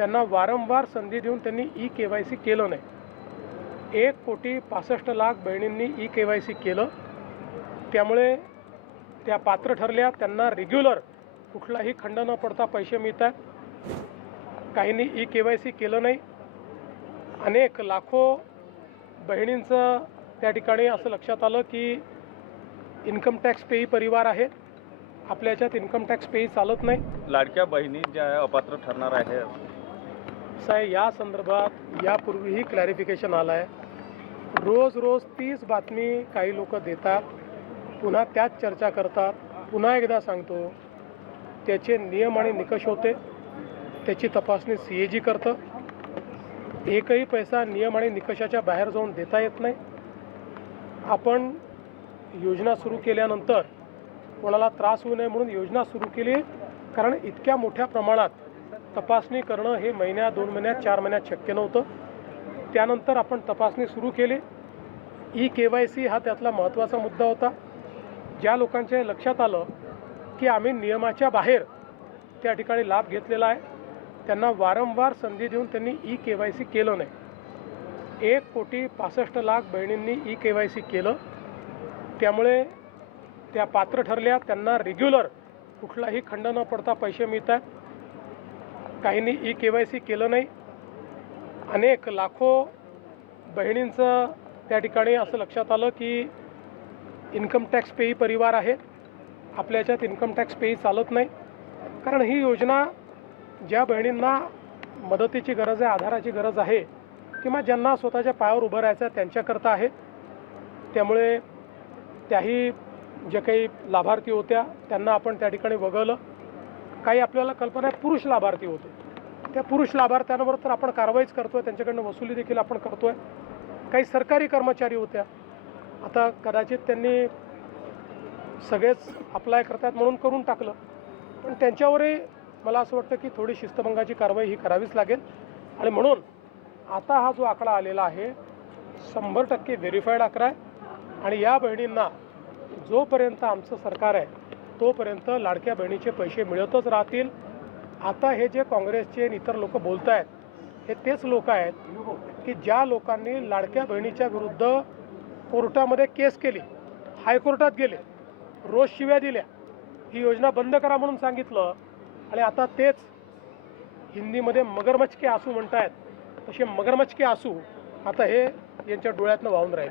त्यांना वारंवार संधी देऊन त्यांनी ई-KYC केलं नाही। 1,65,00,000 बहिणींनी ई-KYC केलं, त्यामुळे त्या पात्र ठरल्या, त्यांना रेग्युलर कुठलाही खंड न पडता पैसे मिळतात। काहींनी ई-KYC केलं नाही। अनेक लाखो बहिणींचं त्या ठिकाणी असं लक्षात आलं की इन्कम टॅक्स पेई परिवार आहे, आपल्या याच्यात इन्कम टॅक्स पेई चालत नाही। लाडक्या बहिणी ज्या अपात्र ठरणार आहे साहेब, या संदर्भात यापूर्वीही क्लॅरिफिकेशन आलं आहे। रोज तीच बातमी काही लोक देतात, पुन्हा त्याच चर्चा करतात। पुन्हा एकदा सांगतो, त्याचे नियम आणि निकष होते, त्याची तपासणी CAG करतं। एकही पैसा नियम आणि निकषाच्या बाहेर जाऊन देता येत नाही। आपण योजना सुरू केल्यानंतर कोणाला त्रास होऊ नये म्हणून योजना सुरू केली, कारण इतक्या मोठ्या प्रमाणात तपासणी करणं हे महिन्यात, 2 महिन्यात, 4 महिन्यात शक्य नव्हतं। त्यानंतर आपण तपासणी सुरू केली। ई-KYC हा त्यातला महत्त्वाचा मुद्दा होता। ज्या लोकांच्या लक्षात आलं की आम्ही नियमाच्या बाहेर त्या ठिकाणी लाभ घेतलेला आहे, त्यांना वारंवार संधी देऊन त्यांनी ई-KYC केलं नाही। 1,65,00,000 बहिणींनी ई-KYC केलं, त्यामुळे त्या पात्र ठरल्या, त्यांना रेग्युलर कुठलाही खंड न पडता पैसे मिळतात। काहींनी ई-KYC केलं नाही। अनेक लाखो बहिणींचं त्या ठिकाणी असं लक्षात आलं की इन्कम टॅक्स पेई परिवार आहे, आपल्या याच्यात इन्कम टॅक्स पेई चालत नाही। कारण ही योजना ज्या बहिणींना मदतीची गरज आहे, आधाराची गरज आहे, किंवा ज्यांना स्वतःच्या पायावर उभं राहायचं आहे त्यांच्याकरता आहे। त्यामुळे त्याही जे काही लाभार्थी होत्या त्यांना आपण त्या ठिकाणी वगळलं। काही आपल्याला कल्पना आहे पुरुष लाभार्थी होते, त्या पुरुष लाभार्थ्यांवर तर आपण कारवाईच करतोय, त्यांच्याकडनं वसुली देखील आपण करतोय। काही सरकारी कर्मचारी होत्या, आता कदाचित त्यांनी सगळेच अप्लाय करतात म्हणून करून टाकलं, पण त्यांच्यावरही मला असं वाटतं की थोडी शिस्तभंगाची कारवाई ही करावीच लागेल। आणि म्हणून आता हा जो आकडा आलेला आहे 100% व्हेरीफाईड आकडा आहे। आणि या बहिणींना जोपर्यंत आमचं सरकार आहे तोपर्यंत लाडक्या बहिणीचे पैसे मिळतच राहतील। आता हे जे काँग्रेसचे आणि इतर लोक बोलत आहेत, हे तेच लोक आहेत की ज्या लोकांनी लाडक्या बहिणीच्या विरुद्ध कोर्टामध्ये केस केली, हायकोर्टात गेले, रोज शिव्या दिल्या, ही योजना बंद करा म्हणून सांगितलं, आणि आता तेच हिंदीमध्ये मगरमच्छ के आंसू म्हणतायत, तसे मगरमच्छ के आंसू आता हे यांच्या डोळ्यातनं वाहून राहिले।